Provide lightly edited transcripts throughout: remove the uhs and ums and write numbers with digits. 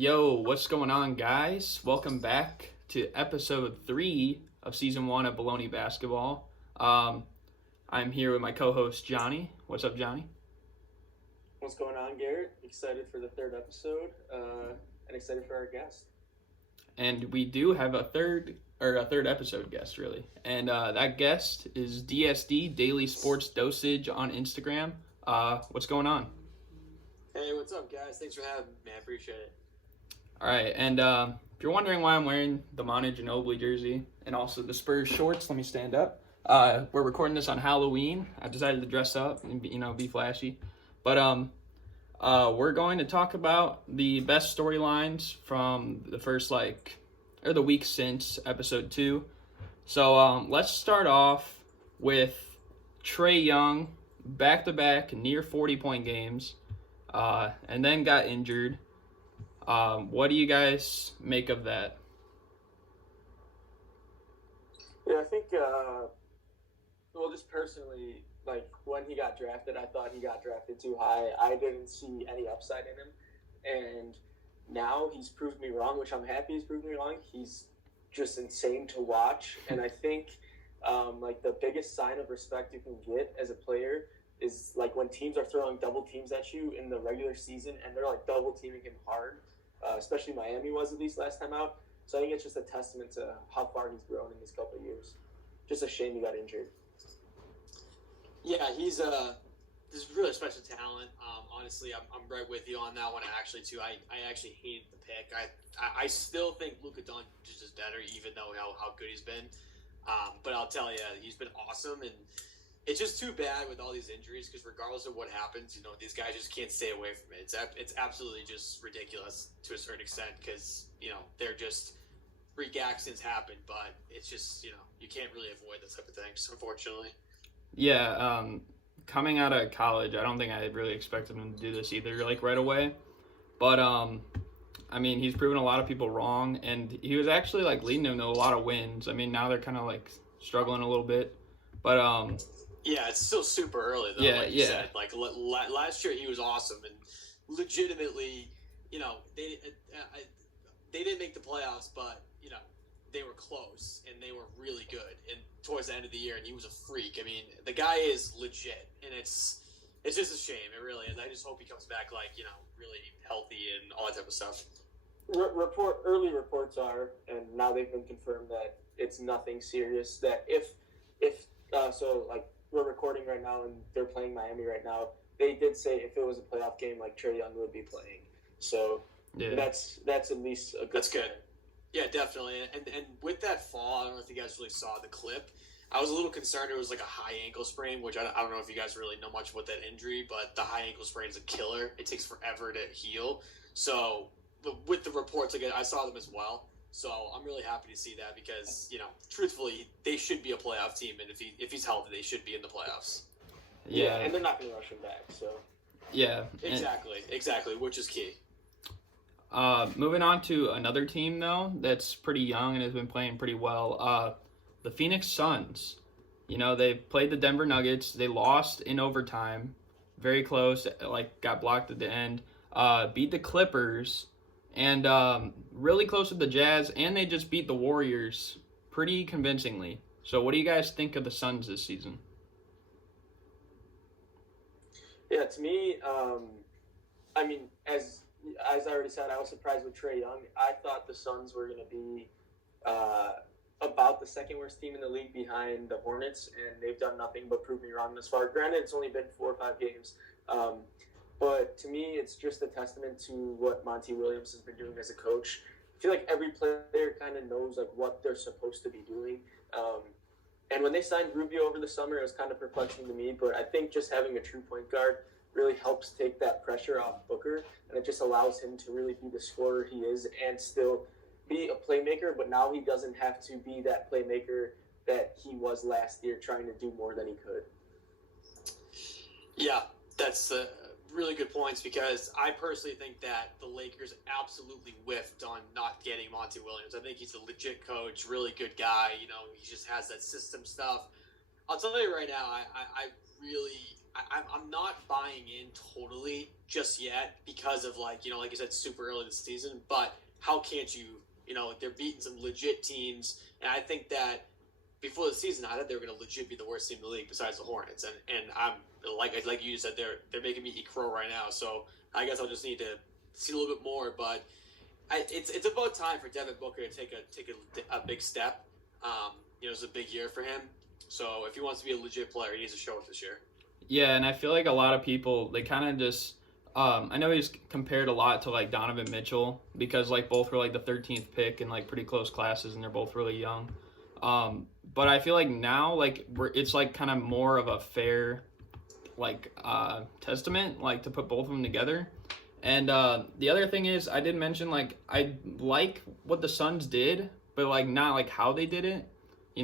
Yo, what's going on, guys? Welcome back to episode 3 of season 1 of Bullony Basketball. I'm here with my co-host Johnny. What's up, Johnny? What's going on, Garrett? Excited for the third episode and excited for our guest. And we do have a third episode guest, really. And that guest is DSD, Daily Sports Dosage on Instagram. What's going on? Hey, what's up, guys? Thanks for having me. I appreciate it. All right, and if you're wondering why I'm wearing the Manu Ginobili jersey and also the Spurs shorts, let me stand up. We're recording this on Halloween. I decided to dress up and be flashy. But we're going to talk about the best storylines from the first the week since episode 2. So let's start off with Trae Young, back-to-back near 40-point games, and then got injured. What do you guys make of that? Yeah, I think, just personally, when he got drafted, I thought he got drafted too high. I didn't see any upside in him. And now he's proved me wrong, which I'm happy he's proved me wrong. He's just insane to watch. And I think, the biggest sign of respect you can get as a player is, when teams are throwing double teams at you in the regular season and they're, double teaming him hard. Especially Miami was, at least last time out. So I think it's just a testament to how far he's grown in these couple of years. Just a shame he got injured. Yeah, he's this really special talent. Honestly, I'm right with you on that one. Actually, too, I actually hated the pick. I still think Luka Doncic is better, even though how good he's been. But I'll tell you, he's been awesome, and it's just too bad with all these injuries because regardless of what happens, these guys just can't stay away from it. It's absolutely just ridiculous to a certain extent because, they're just freak accidents happen, but it's just, you can't really avoid that type of things, unfortunately. Yeah, coming out of college, I don't think I really expected him to do this either, right away. But, he's proven a lot of people wrong, and he was actually, leading them to a lot of wins. Now they're kind of, struggling a little bit. But, yeah, it's still super early, though, you said. Last year he was awesome, and legitimately, they didn't make the playoffs, but, they were close, and they were really good. And towards the end of the year, and he was a freak. The guy is legit, and it's just a shame. It really is. I just hope he comes back, really healthy and all that type of stuff. Early reports are, and now they've been confirmed that it's nothing serious. That we're recording right now and they're playing Miami right now. They did say if it was a playoff game, Trae Young would be playing. So yeah. That's at least a good. That's good. Yeah, definitely. And with that fall, I don't know if you guys really saw the clip. I was a little concerned it was a high ankle sprain, which I don't know if you guys really know much about that injury, but the high ankle sprain is a killer. It takes forever to heal. So with the reports, I saw them as well. So I'm really happy to see that because, truthfully, they should be a playoff team, and if he's healthy, they should be in the playoffs. Yeah, and they're not going to rush him back, so. Yeah. Exactly, which is key. Moving on to another team, though, that's pretty young and has been playing pretty well. The Phoenix Suns. They played the Denver Nuggets. They lost in overtime. Very close, got blocked at the end. Beat the Clippers. And really close with the Jazz, and they just beat the Warriors pretty convincingly. So what do you guys think of the Suns this season? Yeah, to me, as I already said, I was surprised with Trae Young. I thought the Suns were going to be about the second worst team in the league behind the Hornets, and they've done nothing but prove me wrong this far. Granted, it's only been 4 or 5 games. But to me, it's just a testament to what Monty Williams has been doing as a coach. I feel like every player kind of knows what they're supposed to be doing. And when they signed Rubio over the summer, it was kind of perplexing to me. But I think just having a true point guard really helps take that pressure off Booker, and it just allows him to really be the scorer he is and still be a playmaker. But now he doesn't have to be that playmaker that he was last year, trying to do more than he could. Yeah, that's really good points because I personally think that the Lakers absolutely whiffed on not getting Monty Williams. I think he's a legit coach, really good guy. He just has that system stuff. I'll tell you right now, I really I'm not buying in totally just yet because of like you said, super early this season. But how can't you? They're beating some legit teams, and I think that before the season, I thought they were going to legit be the worst team in the league besides the Hornets. And I'm like you said, they're making me eat crow right now. So I guess I'll just need to see a little bit more. But it's about time for Devin Booker to take a big step. It's a big year for him. So if he wants to be a legit player, he needs to show it this year. Yeah, and I feel like a lot of people, they kind of just, I know he's compared a lot to like Donovan Mitchell because like both were like the 13th pick in like pretty close classes and they're both really young. But I feel like now like it's like kind of more of a fair like testament like to put both of them together. And the other thing is I did mention like I like what the Suns did, but like not like how they did it.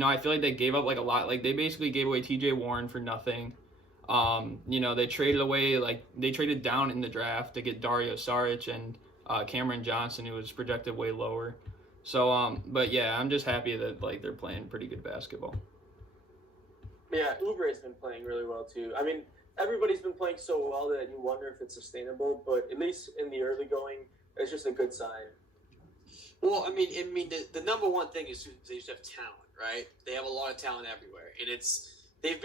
I feel like they gave up like a lot. Like they basically gave away TJ Warren for nothing. They traded away, like they traded down in the draft to get Dario Saric and Cameron Johnson, who was projected way lower. So, but yeah, I'm just happy that like they're playing pretty good basketball. Yeah, Oubre's been playing really well too. I mean, everybody's been playing so well that you wonder if it's sustainable, but at least in the early going, it's just a good sign. Well, I mean, the number one thing is they just have talent, right? They have a lot of talent everywhere, and they've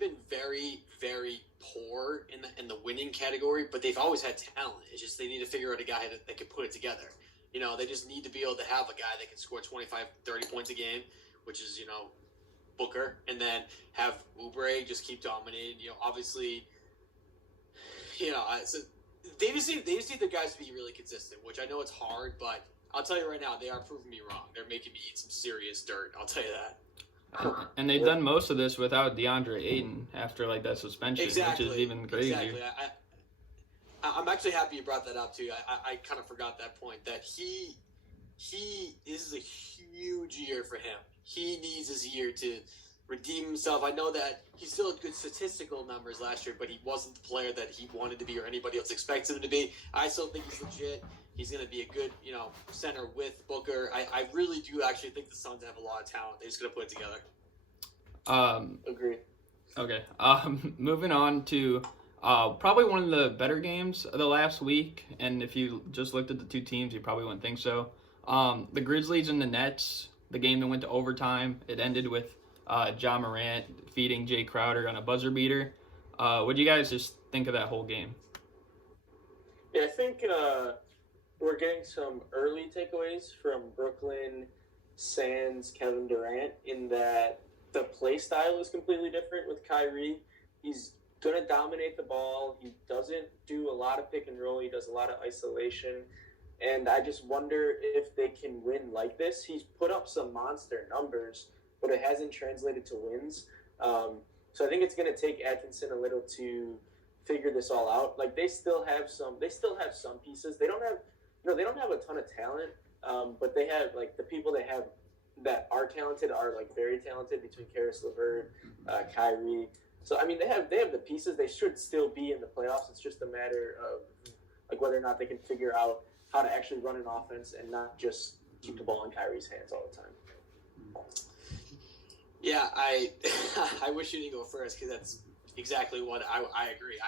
been very, very poor in the winning category, but they've always had talent. It's just they need to figure out a guy that can put it together. They just need to be able to have a guy that can score 25, 30 points a game, which is Booker, and then have Oubre just keep dominating. Obviously, so they just need the guys to be really consistent, which I know it's hard, but I'll tell you right now, they are proving me wrong. They're making me eat some serious dirt. I'll tell you that. And they've done most of this without DeAndre Ayton after like that suspension, which is even crazier. Exactly. I'm actually happy you brought that up too. I kind of forgot that point that he this is a huge year for him. He needs his year to redeem himself. I know that he still had good statistical numbers last year, but he wasn't the player that he wanted to be or anybody else expects him to be. I still think he's legit. He's going to be a good, center with Booker. I really do actually think the Suns have a lot of talent. They're just going to put it together. Agree. Okay. Moving on to probably one of the better games of the last week. And if you just looked at the two teams, you probably wouldn't think so. The Grizzlies and the Nets, the game that went to overtime, it ended with Ja Morant feeding Jay Crowder on a buzzer beater. What do you guys just think of that whole game? Yeah, I think we're getting some early takeaways from Brooklyn, sans Kevin Durant, in that the play style is completely different with Kyrie. He's going to dominate the ball. He doesn't do a lot of pick and roll. He does a lot of isolation. And I just wonder if they can win like this. He's put up some monster numbers, but it hasn't translated to wins. So I think it's going to take Atkinson a little to figure this all out. Like they still have some pieces. They don't have a ton of talent, but they have like the people they have that are talented are like very talented between Karis LeVert, Kyrie. So I mean they have the pieces. They should still be in the playoffs. It's just a matter of like whether or not they can figure out how to actually run an offense and not just keep the ball in Kyrie's hands all the time. Yeah, I wish you didn't go first because that's exactly what I agree.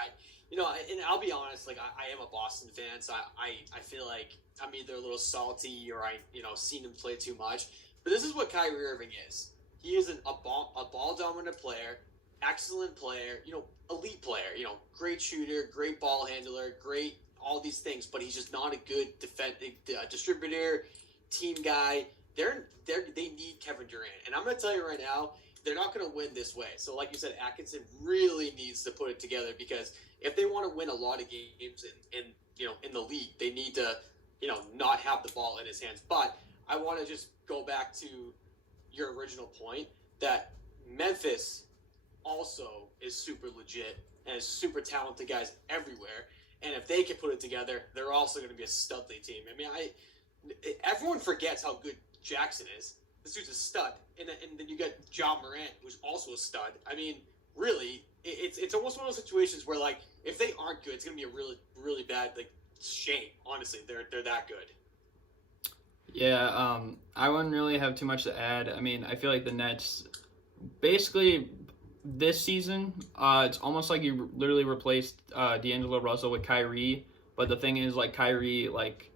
And I'll be honest, like I am a Boston fan, so I feel like I'm either a little salty or I seen him play too much. But this is what Kyrie Irving is. He is a ball dominant player, excellent player, elite player, great shooter, great ball handler, great all these things, but he's just not a good distributor, team guy. They need Kevin Durant, and I'm going to tell you right now, they're not going to win this way. So, like you said, Atkinson really needs to put it together because if they want to win a lot of games in the league, they need to not have the ball in his hands. But I want to just go back to your original point that Memphis also is super legit and is super talented guys everywhere. And if they can put it together, they're also going to be a studly team. I mean, everyone forgets how good Jackson is. This dude's a stud. And then you got Ja Morant, who's also a stud. I mean, really, it's almost one of those situations where, like, if they aren't good, it's going to be a really, really bad, like, shame. Honestly, they're that good. Yeah, I wouldn't really have too much to add. I mean, I feel like the Nets basically this season, it's almost like you literally replaced D'Angelo Russell with Kyrie. But the thing is, like, Kyrie, like,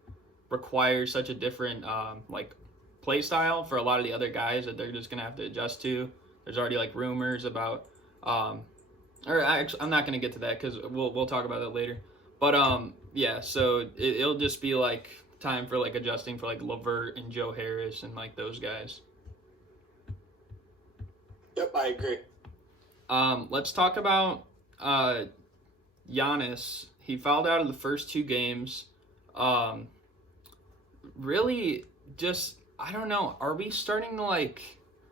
requires such a different, like, play style for a lot of the other guys that they're just going to have to adjust to. There's already, like, rumors about, actually, I'm not going to get to that because we'll talk about that later. But, yeah, so it'll just be, like, time for, like, adjusting for, like, LeVert and Joe Harris and, like, those guys. Yep, I agree. Let's talk about Giannis. He fouled out of the first 2 games. Really, just, I don't know. Are we starting to, like...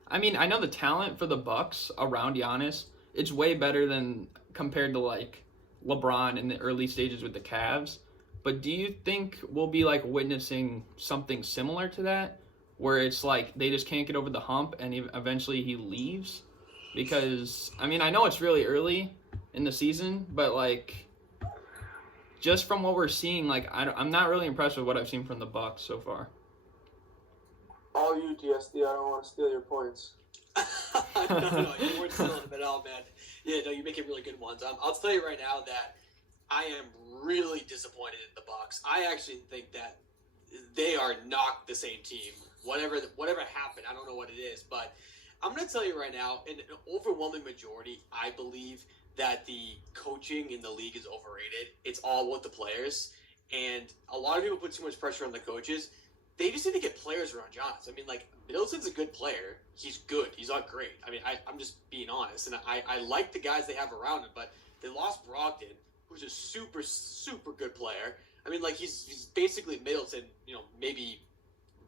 I mean, I know the talent for the Bucks around Giannis, it's way better than compared to, like, LeBron in the early stages with the Cavs. But do you think we'll be, like, witnessing something similar to that? Where it's, like, they just can't get over the hump and eventually he leaves? Because, I mean, I know it's really early in the season, but, like, just from what we're seeing, like, I'm not really impressed with what I've seen from the Bucks so far. All you, TSD. I don't want to steal your points. No, you weren't stealing them at all, man. Yeah, no, you make it really good ones. I'll tell you right now that I am really disappointed in the Bucks. I actually think that they are not the same team. Whatever happened, I don't know what it is, but I'm going to tell you right now, in an overwhelming majority, I believe that the coaching in the league is overrated. It's all with the players, and a lot of people put too much pressure on the coaches. They just need to get players around Giannis. I mean, like, Middleton's a good player. He's good. He's not great. I mean, I'm just being honest, and I like the guys they have around him, but they lost Brogdon, who's a super, super good player. I mean, like, he's basically Middleton, you know, maybe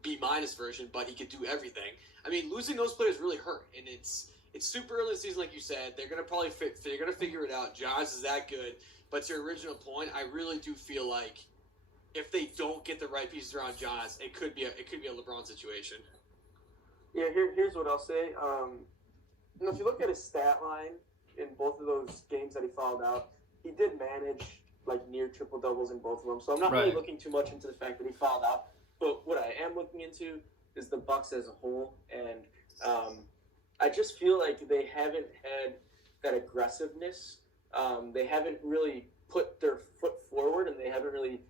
B- version, but he could do everything. I mean, losing those players really hurt, and it's super early in the season, like you said. They're gonna probably they're gonna figure it out. Giannis is that good, but to your original point, I really do feel like if they don't get the right pieces around Giannis, it could be a LeBron situation. Yeah, here's what I'll say. You know, if you look at his stat line in both of those games that he fouled out, he did manage like near triple doubles in both of them. So I'm not really looking too much into the fact that he fouled out. But what I am looking into is the Bucks as a whole, and I just feel like they haven't had that aggressiveness. They haven't really put their foot forward, and they haven't really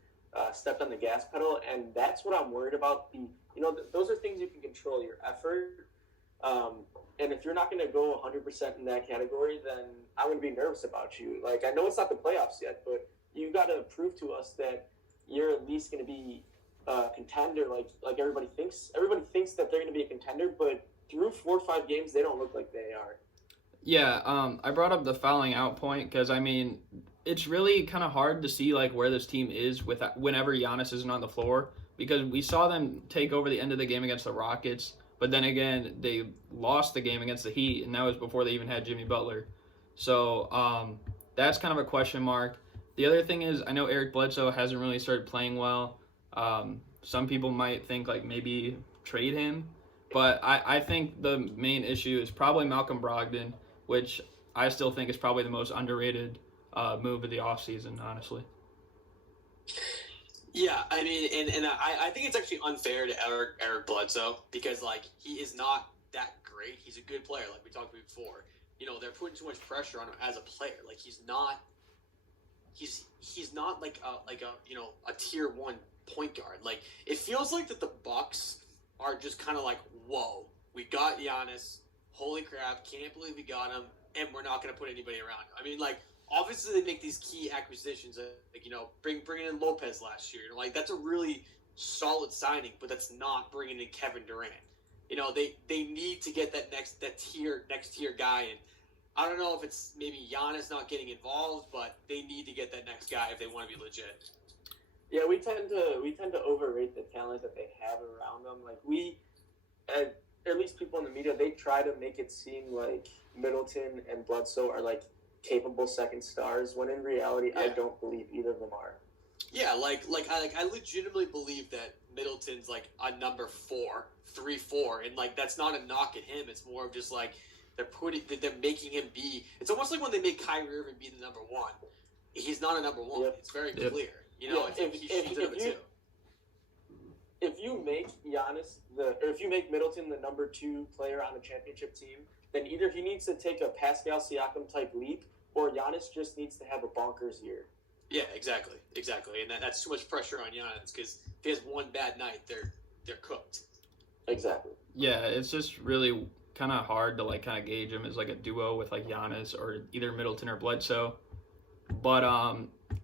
stepped on the gas pedal, and that's what I'm worried about. Those are things you can control, your effort. And if you're not going to go 100% in that category, then I'm going to be nervous about you. Like, I know it's not the playoffs yet, but you got to prove to us that you're at least going to be a contender. Like everybody thinks. Everybody thinks that they're going to be a contender, but through 4 or 5 games, they don't look like they are. Yeah, I brought up the fouling out point because, I mean, it's really kind of hard to see, like, where this team is whenever Giannis isn't on the floor, because we saw them take over the end of the game against the Rockets, but then again, they lost the game against the Heat, and that was before they even had Jimmy Butler. So that's kind of a question mark. The other thing is, I know Eric Bledsoe hasn't really started playing well. Some people might think, like, maybe trade him, but I think the main issue is probably Malcolm Brogdon, which I still think is probably the most underrated move of the offseason, honestly. Yeah, I mean, and I think it's actually unfair to Eric Bledsoe because, like, he is not that great. He's a good player, like we talked about before. You know, they're putting too much pressure on him as a player. Like, he's not like a tier 1 point guard. Like, it feels like that the Bucks are just kind of like, whoa, we got Giannis. Holy crap, can't believe we got him, and we're not going to put anybody around him. I mean, like, obviously they make these key acquisitions, like, you know, bringing in Lopez last year. Like, that's a really solid signing, but that's not bringing in Kevin Durant. You know, they need to get that next tier guy, and I don't know if it's maybe Giannis not getting involved, but they need to get that next guy if they want to be legit. Yeah, we tend to overrate the talent that they have around them. Like, at least people in the media, they try to make it seem like Middleton and Bledsoe are, like, capable second stars, when in reality, I don't believe either of them are. Yeah, I legitimately believe that Middleton's, like, a number 3-4, and, like, that's not a knock at him. It's more of just, like, they're making him be. It's almost like when they make Kyrie Irving be the number 1. He's not a number 1. Yep. It's very clear. You know, he should be number 2. If you make Giannis or if you make Middleton the number 2 player on a championship team, then either he needs to take a Pascal Siakam type leap, or Giannis just needs to have a bonkers year. Yeah, exactly, and that's too much pressure on Giannis because if he has one bad night, they're cooked. Exactly. Yeah, it's just really kind of hard to like kind of gauge him as like a duo with like Giannis or either Middleton or Bledsoe. But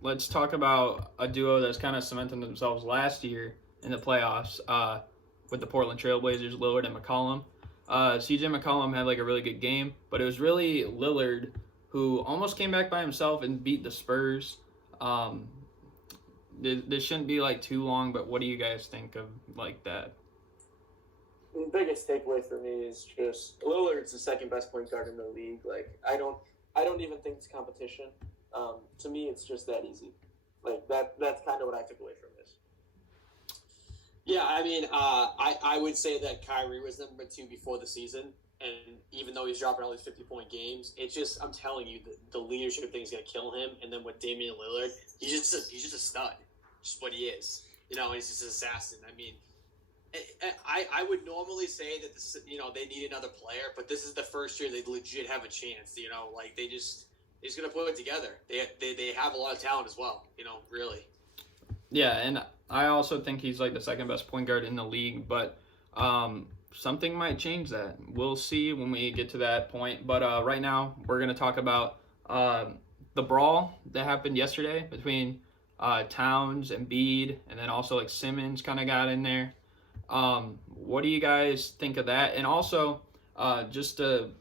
let's talk about a duo that's kind of cemented themselves last year in the playoffs with the Portland Trailblazers, Lillard and McCollum. CJ McCollum had like a really good game, but it was really Lillard who almost came back by himself and beat the Spurs. This shouldn't be like too long, but what do you guys think of like that? The biggest takeaway for me is just Lillard's the second best point guard in the league. Like I don't even think it's competition. To me, it's just that easy. Like that's kind of what I took away from this. Yeah, I mean, I would say that Kyrie was number 2 before the season, and even though he's dropping all these 50-point games, it's just, I'm telling you, the leadership thing is going to kill him. And then with Damian Lillard, he's just a stud, just what he is. You know, he's just an assassin. I mean, I would normally say that this, you know, they need another player, but this is the first year they legit have a chance. You know, like they're just going to put it together. They have a lot of talent as well. You know, really. Yeah, and I also think he's like the second best point guard in the league, but something might change that. We'll see when we get to that point. But right now, we're going to talk about the brawl that happened yesterday between Towns and Embiid, and then also like Simmons kind of got in there. What do you guys think of that? And also,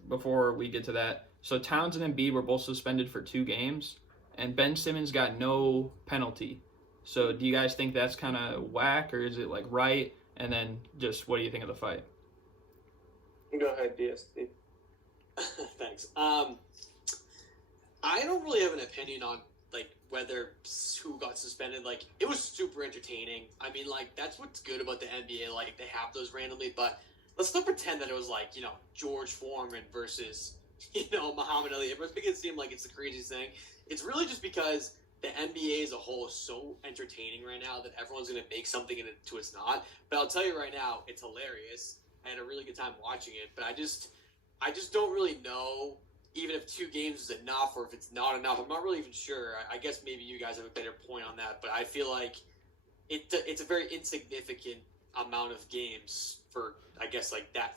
before we get to that, so Towns and Embiid were both suspended for 2 games, and Ben Simmons got no penalty. So do you guys think that's kind of whack, or is it like right? And then just what do you think of the fight? Go ahead, DST. Thanks. I don't really have an opinion on like whether who got suspended. Like it was super entertaining. I mean, like that's what's good about the NBA. Like they have those randomly, but let's not pretend that it was like, you know, George Foreman versus, you know, Muhammad Ali. Everyone's making it seem like it's the craziest thing. It's really just because the NBA as a whole is so entertaining right now that everyone's going to make something into it's not. But I'll tell you right now, it's hilarious. I had a really good time watching it, but I just don't really know even if 2 games is enough or if it's not enough. I'm not really even sure. I guess maybe you guys have a better point on that, but I feel like it's a very insignificant amount of games for, I guess, like that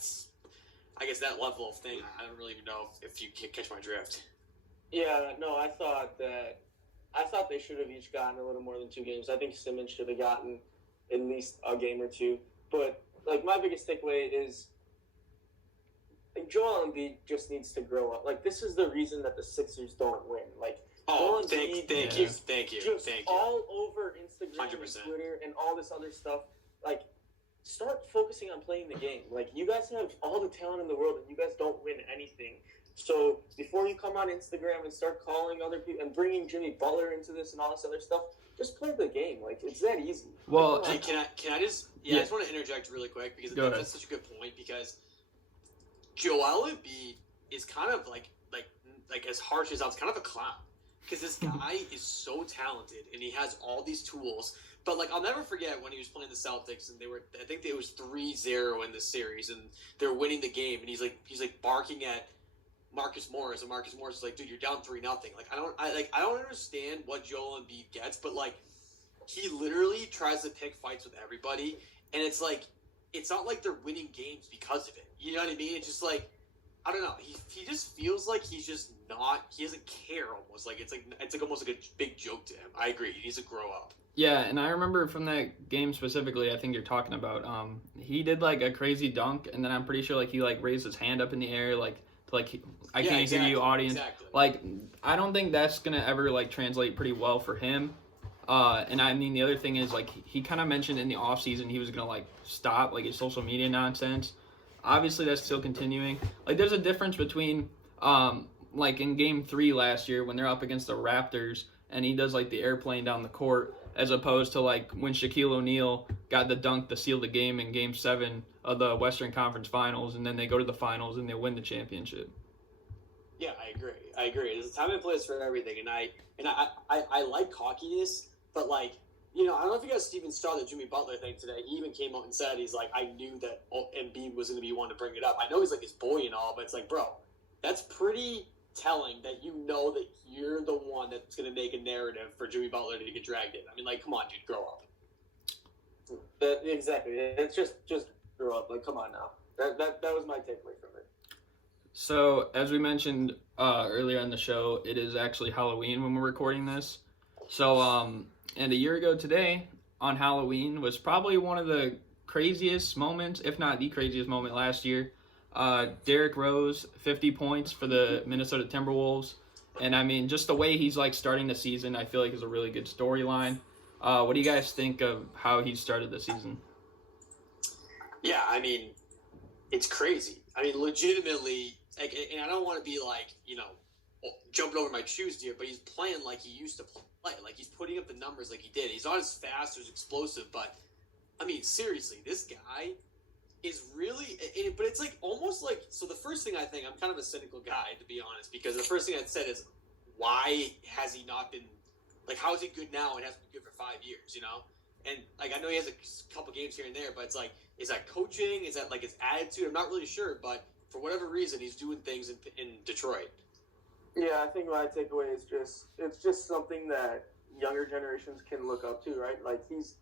level of thing. I don't really even know if you catch my drift. Yeah, no, I thought they should have each gotten a little more than 2 games. I think Simmons should have gotten at least a game or 2. But like my biggest takeaway is like Joel Embiid just needs to grow up. Like this is the reason that the Sixers don't win. Like Joel Embiid thank you. All over Instagram 100%. and Twitter and all this other stuff. Like start focusing on playing the game. Like you guys have all the talent in the world and you guys don't win anything. So before you come on Instagram and start calling other people and bringing Jimmy Butler into this and all this other stuff, just play the game. Like it's that easy. Well, hey, can I just I just want to interject really quick because that's such a good point because Joel Embiid is kind of like as harsh as sounds, kind of a clown because this guy is so talented and he has all these tools. But like I'll never forget when he was playing the Celtics and I think it was 3-0 in this series and they're winning the game and he's like barking at Marcus Morris, and Marcus Morris is like, dude, you're down 3-0. Like I don't understand what Joel Embiid gets, but like he literally tries to pick fights with everybody, and it's like it's not like they're winning games because of it. You know what I mean? It's just like I don't know. He just feels like he's just not. He doesn't care almost. Like it's like almost like a big joke to him. I agree. He needs to grow up. Yeah, and I remember from that game specifically, I think you're talking about. He did like a crazy dunk, and then I'm pretty sure like he like raised his hand up in the air like. I can't hear you, audience. Exactly. Like, I don't think that's gonna ever like translate pretty well for him. And I mean, the other thing is like he kind of mentioned in the off season he was gonna like stop like his social media nonsense. Obviously, that's still continuing. Like, there's a difference between like in Game 3 last year when they're up against the Raptors and he does like the airplane down the court, as opposed to like when Shaquille O'Neal got the dunk to seal the game in Game 7 of the Western Conference Finals, and then they go to the finals and they win the championship. Yeah, I agree. There's a time and place for everything, and I like cockiness, but like I don't know if you guys even saw the Jimmy Butler thing today. He even came out and said, he's like, I knew that Embiid was going to be one to bring it up. I know he's like his boy and all, but it's like, bro, that's pretty telling that you know that you're the one that's going to make a narrative for Jimmy Butler to get dragged in. I mean, like, come on, dude, grow up. Exactly. It's just grow up. Like, come on now. That was my takeaway from it. So, as we mentioned earlier in the show, it is actually Halloween when we're recording this. So, and a year ago today, on Halloween, was probably one of the craziest moments, if not the craziest moment last year. Derrick Rose, 50 points for the Minnesota Timberwolves. And, I mean, just the way he's, like, starting the season, I feel like is a really good storyline. What do you guys think of how he started the season? Yeah, I mean, it's crazy. I mean, legitimately, like, and I don't want to be like, jumping over my shoes here, but he's playing like he used to play. Like, he's putting up the numbers like he did. He's not as fast or as explosive, but, I mean, seriously, this guy is really, but it's like almost like, so the first thing I think, I'm kind of a cynical guy, to be honest, because the first thing I'd said is, why has he not been, like, how is he good now and hasn't been good for 5 years, And, like, I know he has a couple games here and there, but it's like, is that coaching? Is that, like, his attitude? I'm not really sure, but for whatever reason, he's doing things in Detroit. Yeah, I think my takeaway is it's just something that younger generations can look up to, right? Like, he's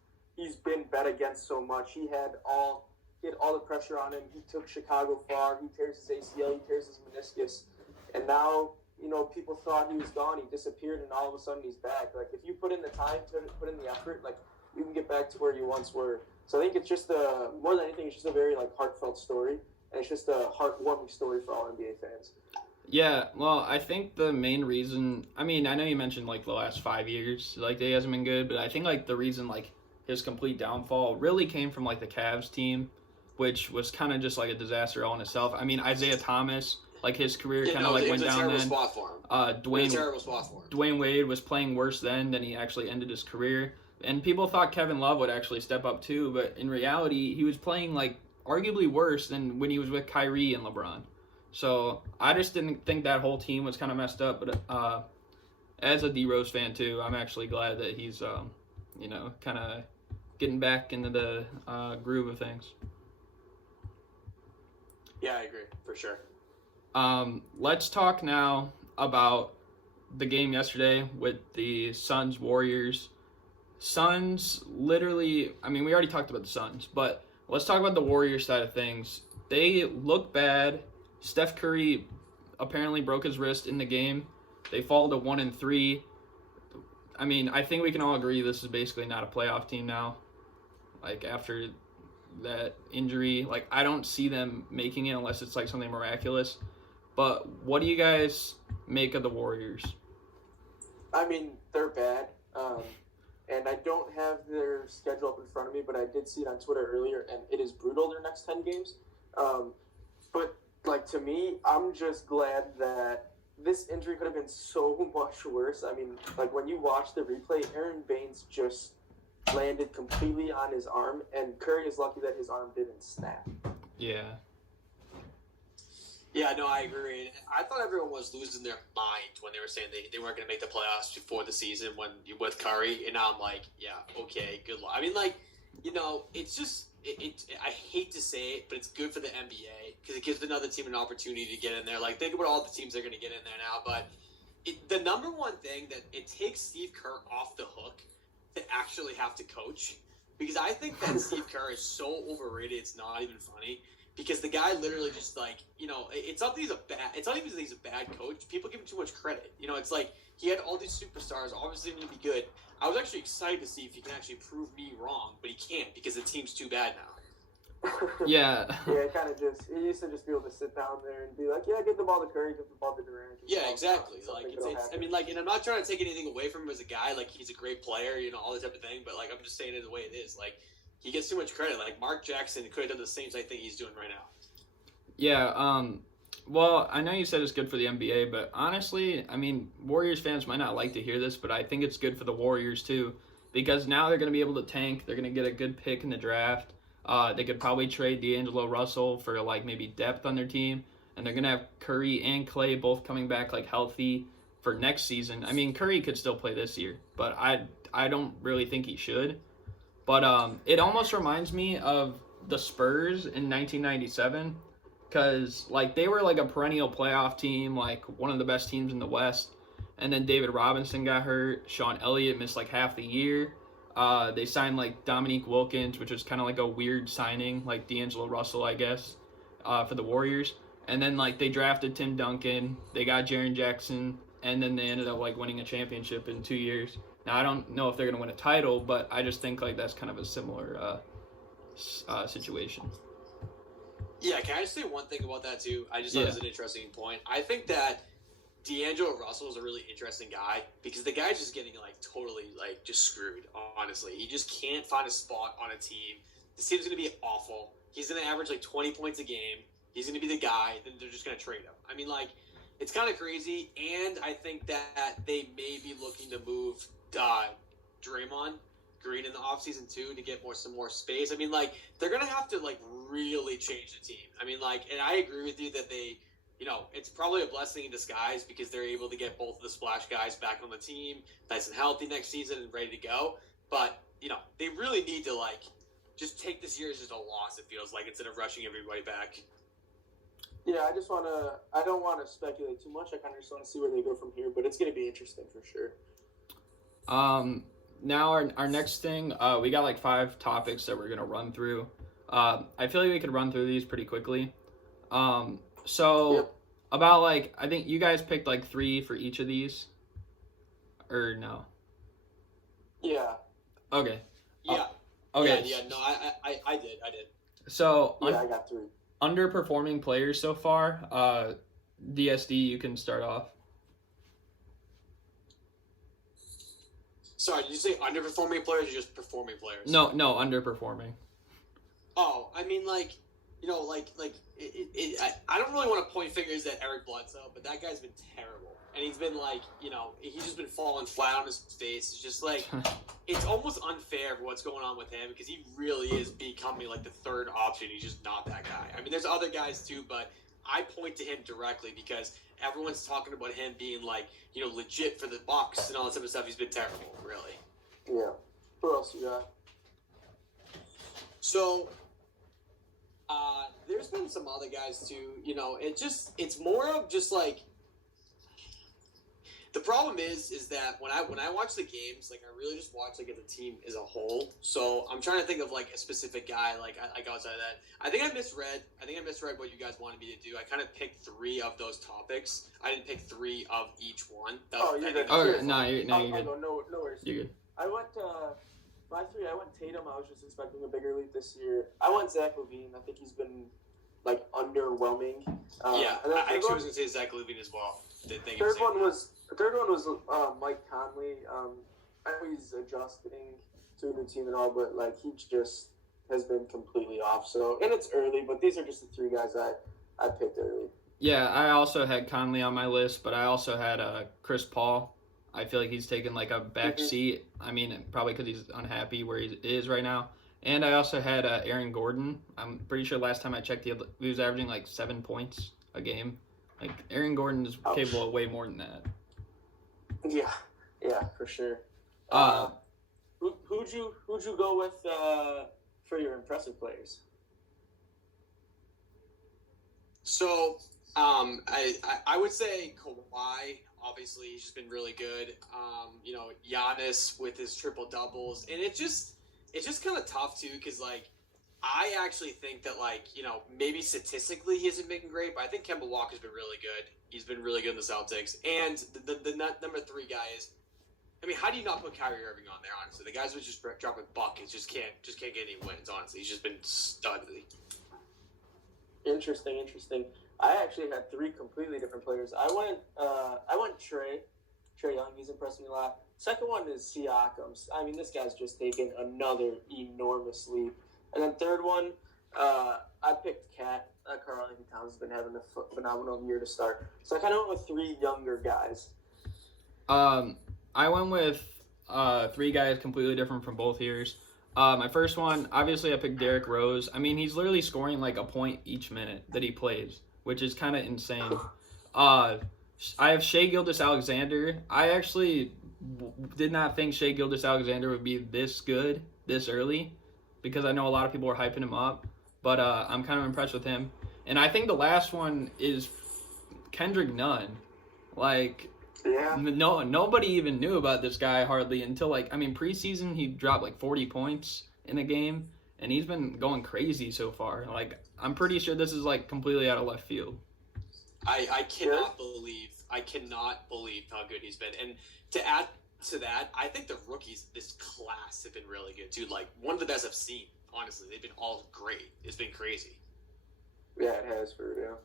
been bet against so much. He had all the pressure on him. He took Chicago far. He tears his ACL. He tears his meniscus. And now, people thought he was gone. He disappeared, and all of a sudden he's back. Like, if you put in the time to put in the effort, like, you can get back to where you once were. So I think it's just more than anything, it's just a very, like, heartfelt story. And it's just a heartwarming story for all NBA fans. Yeah, well, I think the main reason, I mean, I know you mentioned, like, the last 5 years, like, he hasn't been good, but I think, like, the reason, like, his complete downfall really came from, like, the Cavs team, which was kind of just, like, a disaster all in itself. I mean, Isaiah Thomas, like, his career kind of, went down then. Spot for him. Terrible spot for him. Dwayne Wade was playing worse then he actually ended his career. And people thought Kevin Love would actually step up, too, but in reality, he was playing, like, arguably worse than when he was with Kyrie and LeBron. So I just didn't think that whole team was kind of messed up. But as a D Rose fan too, I'm actually glad that he's kind of getting back into the groove of things. Yeah, I agree for sure. Let's talk now about the game yesterday with the Suns Warriors. Suns literally, I mean, we already talked about the Suns, but let's talk about the Warriors side of things. They look bad. Steph Curry apparently broke his wrist in the game. They fall to 1-3. I mean, I think we can all agree this is basically not a playoff team now. Like, after that injury, like, I don't see them making it unless it's, like, something miraculous. But what do you guys make of the Warriors? I mean, they're bad. And I don't have their schedule up in front of me, but I did see it on Twitter earlier, and it is brutal, their next 10 games. But, like, to me, I'm just glad that this injury could have been so much worse. I mean, like, when you watch the replay, Aaron Baines just landed completely on his arm, and Curry is lucky that his arm didn't snap. Yeah. Yeah, no, I agree. I thought everyone was losing their mind when they were saying they weren't going to make the playoffs before the season with Curry, and now I'm like, yeah, okay, good luck. I mean, like, it's just I hate to say it, but it's good for the NBA because it gives another team an opportunity to get in there. Like, think about all the teams that are going to get in there now, but the number one thing that it takes Steve Kerr off the hook to actually have to coach, because I think that Steve Kerr is so overrated, it's not even funny. Because the guy literally just, like, it's not that it's not even that he's a bad coach. People give him too much credit. It's like he had all these superstars, obviously going to be good. I was actually excited to see if he can actually prove me wrong, but he can't because the team's too bad now. Yeah. Yeah, he used to just be able to sit down there and be like, yeah, get the ball to Curry, get the ball to Durant. Yeah, exactly. Like, I mean, like, and I'm not trying to take anything away from him as a guy. Like, he's a great player, all this type of thing. But, like, I'm just saying it the way it is. Like, he gets too much credit. Like, Mark Jackson could have done the same I think he's doing right now. Yeah, well, I know you said it's good for the NBA, but honestly, I mean, Warriors fans might not like to hear this, but I think it's good for the Warriors too, because now they're going to be able to tank. They're going to get a good pick in the draft. They could probably trade D'Angelo Russell for, like, maybe depth on their team, and they're going to have Curry and Clay both coming back, like, healthy for next season. I mean, Curry could still play this year, but I I don't really think he should. But it almost reminds me of the Spurs in 1997, because like they were like a perennial playoff team, like one of the best teams in the West. And then David Robinson got hurt. Sean Elliott missed like half the year. They signed like Dominique Wilkins, which was kind of like a weird signing, like D'Angelo Russell, I guess, for the Warriors. And then like they drafted Tim Duncan. They got Jaren Jackson, and then they ended up like winning a championship in 2 years. Now I don't know if they're gonna win a title, but I just think like that's kind of a similar situation. Yeah, can I just say one thing about that too? I just thought it was an interesting point. I think that D'Angelo Russell is a really interesting guy because the guy's just getting like totally like just screwed. Honestly, he just can't find a spot on a team. This team's gonna be awful. He's gonna average like 20 points a game. He's gonna be the guy. Then they're just gonna trade him. I mean, like, it's kind of crazy. And I think that they may be looking to move Draymond Green in the offseason too to get some more space. I mean, like, they're gonna have to like really change the team. I mean, like, and I agree with you that they. You know, it's probably a blessing in disguise because they're able to get both of the splash guys back on the team, nice and healthy next season and ready to go. But, you know, they really need to, like, just take this year as just a loss, it feels like, instead of rushing everybody back. Yeah, I don't want to speculate too much. I kind of just want to see where they go from here, but it's going to be interesting for sure. Now our next thing, we got like 5 topics that we're going to run through. I feel like we could run through these pretty quickly. About like, I think you guys picked like 3 for each of these, or no? Yeah. Okay. Yeah. Okay. Yeah. No, I did. So I got 3. Underperforming players so far. DSD, you can start off. Sorry, did you say underperforming players or just performing players? No, underperforming. Oh, I mean, like, you know, I don't really want to point fingers at Eric Bledsoe, but that guy's been terrible. And he's been like, you know, he's just been falling flat on his face. It's just like, it's almost unfair for what's going on with him because he really is becoming like the third option. He's just not that guy. I mean, there's other guys too, but I point to him directly because everyone's talking about him being like, you know, legit for the Bucks and all that type of stuff. He's been terrible, really. Yeah. Who else you got? So, there's been some other guys too, you know, it's more of just like, the problem is that when I watch the games, like I really just watch like as a team as a whole. So I'm trying to think of like a specific guy, like outside of that. I think I misread what you guys wanted me to do. I kind of picked 3 of those topics. I didn't pick 3 of each one. You're good. You're good. No worries. You're good. I went, my 3, I went Tatum. I was just expecting a bigger leap this year. I went Zach LaVine. I think he's been, like, underwhelming. I actually was going to say Zach LaVine as well. Third one was Mike Conley. I know he's adjusting to a new team and all, but, like, he just has been completely off. So, and it's early, but these are just the 3 guys I picked early. Yeah, I also had Conley on my list, but I also had Chris Paul. I feel like he's taken like a back seat. I mean, probably because he's unhappy where he is right now. And I also had Aaron Gordon. I'm pretty sure last time I checked, he was averaging like 7 points a game. Like Aaron Gordon is capable of way more than that. Yeah, for sure. Who'd you go with for your impressive players? So, I would say Kawhi. Obviously, he's just been really good. You know, Giannis with his triple doubles, and it's just kind of tough too, because like I actually think that like, you know, maybe statistically he hasn't been great, but I think Kemba Walker's been really good. He's been really good in the Celtics, and the number 3 guy is. I mean, how do you not put Kyrie Irving on there? Honestly, the guys would just drop a bucket, just can't get any wins. Honestly, he's just been studly. Interesting. I actually had 3 completely different players. I went Trae Young. He's impressed me a lot. Second one is Siakam. I mean, this guy's just taken another enormous leap. And then third one, I picked Cat. Karl Anthony Towns has been having a phenomenal year to start. So I kind of went with 3 younger guys. I went with 3 guys completely different from both years. My first one, obviously I picked Derrick Rose. I mean, he's literally scoring like a point each minute that he plays, which is kind of insane. I have Shai Gilgeous-Alexander. I actually did not think Shai Gilgeous-Alexander would be this good this early, because I know a lot of people were hyping him up, but I'm kind of impressed with him. And I think the last one is Kendrick Nunn. Like, Yeah. nobody even knew about this guy hardly until, like, I mean, preseason he dropped like 40 points in a game, and he's been going crazy so far. Like, I'm pretty sure this is like completely out of left field. I cannot believe how good he's been. And to add to that, I think the rookies this class have been really good too. Like one of the best I've seen. Honestly, they've been all great. It's been crazy. Yeah, it has for real.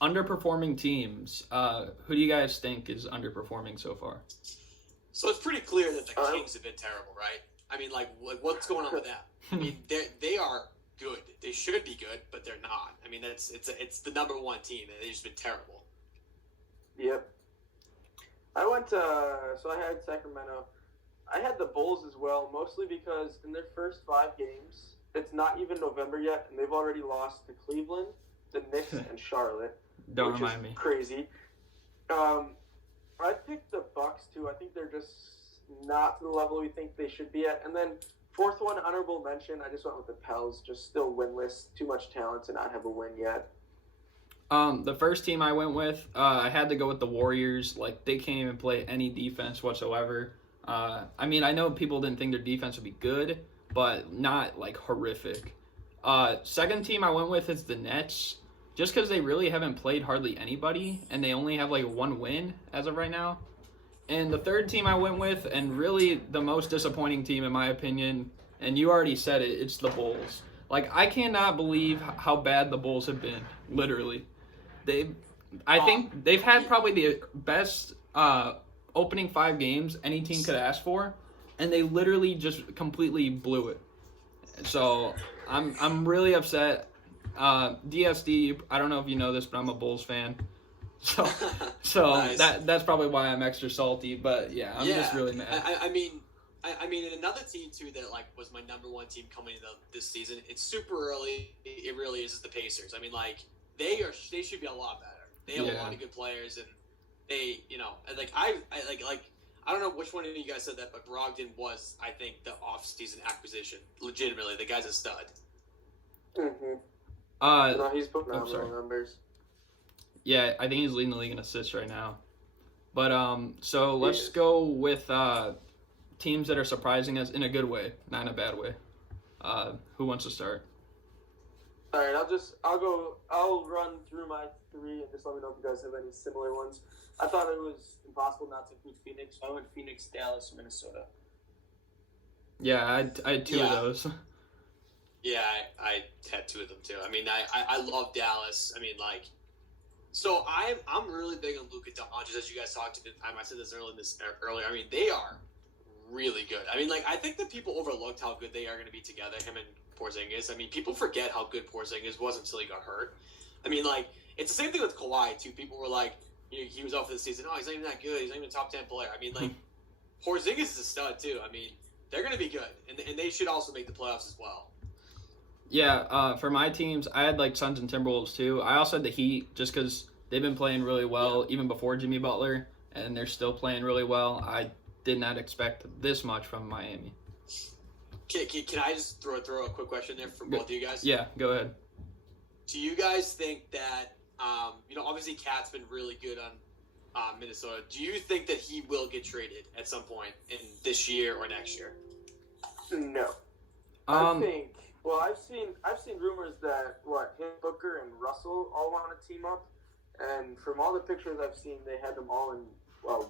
Underperforming teams. Who do you guys think is underperforming so far? So it's pretty clear that the Kings have been terrible, right? I mean, like what's going on with that? I mean, they are good. They should be good, but they're not. I mean, it's the number one team, and they've just been terrible. Yep. I went so I had Sacramento. I had the Bulls as well, mostly because in their first 5 games, it's not even November yet, and they've already lost to Cleveland, the Knicks, and Charlotte. Don't remind me. Crazy. I picked the Bucks too. I think they're just not to the level we think they should be at. And then fourth one, honorable mention. I just went with the Pels, just still winless, too much talent to not have a win yet. The first team I went with, I had to go with the Warriors. Like, they can't even play any defense whatsoever. I mean, I know people didn't think their defense would be good, but not, like, horrific. Second team I went with is the Nets, just because they really haven't played hardly anybody, and they only have, like, 1 win as of right now. And the third team I went with, and really the most disappointing team in my opinion, and you already said it, it's the Bulls. Like, I cannot believe how bad the Bulls have been, literally. I think they've had probably the best opening 5 games any team could ask for, and they literally just completely blew it. So I'm really upset. DSD, I don't know if you know this, but I'm a Bulls fan. So Nice. that's probably why I'm extra salty. But yeah, I'm just really mad. I mean, another team too that like was my number 1 team coming into this season. It's super early. It really is the Pacers. I mean, like they should be a lot better. They have a lot of good players, and they, like I don't know which one of you guys said that, but Brogdon was, I think, the off-season acquisition. Legitimately, the guy's a stud. Mm-hmm. No, he's putting out real numbers. Yeah, I think he's leading the league in assists right now. But so let's go with teams that are surprising us in a good way, not in a bad way. Who wants to start? All right, I'll run through my 3 and just let me know if you guys have any similar ones. I thought it was impossible not to include Phoenix, so I went Phoenix, Dallas, Minnesota. Yeah, I had 2 of those. Yeah, I had 2 of them too. I mean, I love Dallas. I mean, like, so I'm really big on Luka Doncic, as you guys talked to. I said this earlier. I mean, they are really good. I mean, like, I think that people overlooked how good they are going to be together, him and Porzingis. I mean, people forget how good Porzingis was until he got hurt. I mean, like, it's the same thing with Kawhi too. People were like, he was out for the season. Oh, he's not even that good. He's not even a top 10 player. I mean, like, Porzingis is a stud too. I mean, they're going to be good, and they should also make the playoffs as well. Yeah, for my teams, I had like Suns and Timberwolves too. I also had the Heat just because they've been playing really well even before Jimmy Butler, and they're still playing really well. I did not expect this much from Miami. Can I just throw a quick question there for both of you guys? Yeah, go ahead. Do you guys think that, obviously Cat's been really good on Minnesota. Do you think that he will get traded at some point in this year or next year? No. I think. Well, I've seen rumors that him, Booker, and Russell all want to team up, and from all the pictures I've seen, they had them all in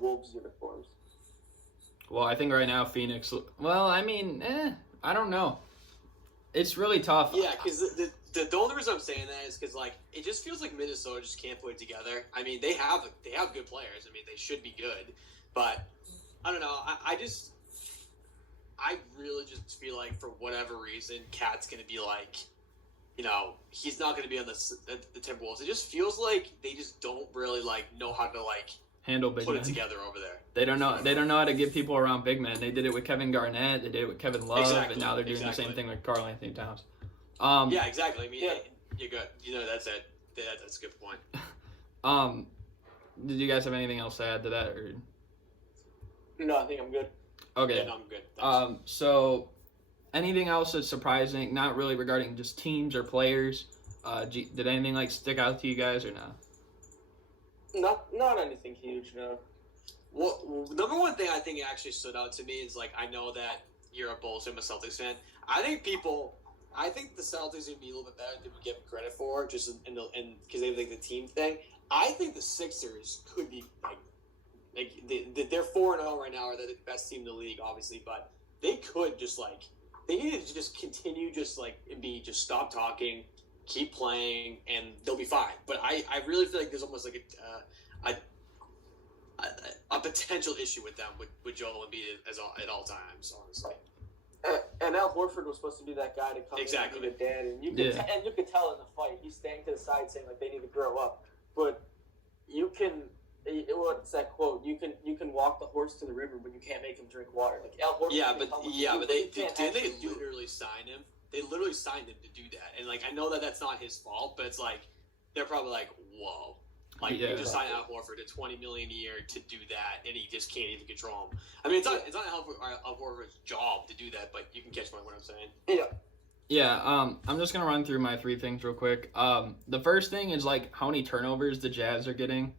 Wolves uniforms. Well, I think right now Phoenix. Well, I mean, I don't know. It's really tough. Yeah, because the only reason I'm saying that is because like it just feels like Minnesota just can't put it together. I mean, they have good players. I mean, they should be good, but I don't know. I really just feel like for whatever reason, Cat's going to be like, he's not going to be on the Timberwolves. It just feels like they just don't really like know how to like handle big men. Put it together over there. They don't know. They don't know how to get people around big men. They did it with Kevin Garnett. They did it with Kevin Love, and now they're doing the same thing with Karl Anthony Towns. Yeah, exactly. I mean, you're good. That's it. That's a good point. Did you guys have anything else to add to that? Or? No, I think I'm good. Okay. Yeah, no, I'm good. Thanks. So anything else that's surprising? Not really regarding just teams or players. Did anything like stick out to you guys or not? Not anything huge, no. Well, number one thing I think actually stood out to me is like I know that you're a Bulls, I'm a Celtics fan. I think the Celtics would be a little bit better than we give credit for, just in because they have like the team thing. I think the Sixers could be they're 4-0 right now, or they're the best team in the league, obviously, but they could just they need to just continue just stop talking, keep playing, and they'll be fine. But I really feel like there's almost like a potential issue with them with Joel Embiid at all times, honestly. And Al Horford was supposed to be that guy to come in and be the dad, and you could tell in the fight he's staying to the side saying like they need to grow up. But you can, what's that quote? You can walk the horse to the river, but you can't make him drink water. Like Al Horford. But they literally sign him. They literally signed him to do that, and like I know that that's not his fault, but it's like they're probably like, whoa. Like you just signed Al Horford to $20 million a year to do that, and he just can't even control him. I mean, it's not Al Horford's job to do that, but you can catch what I'm saying. Yeah. Yeah. I'm just gonna run through my 3 things real quick. The first thing is like how many turnovers the Jazz are getting.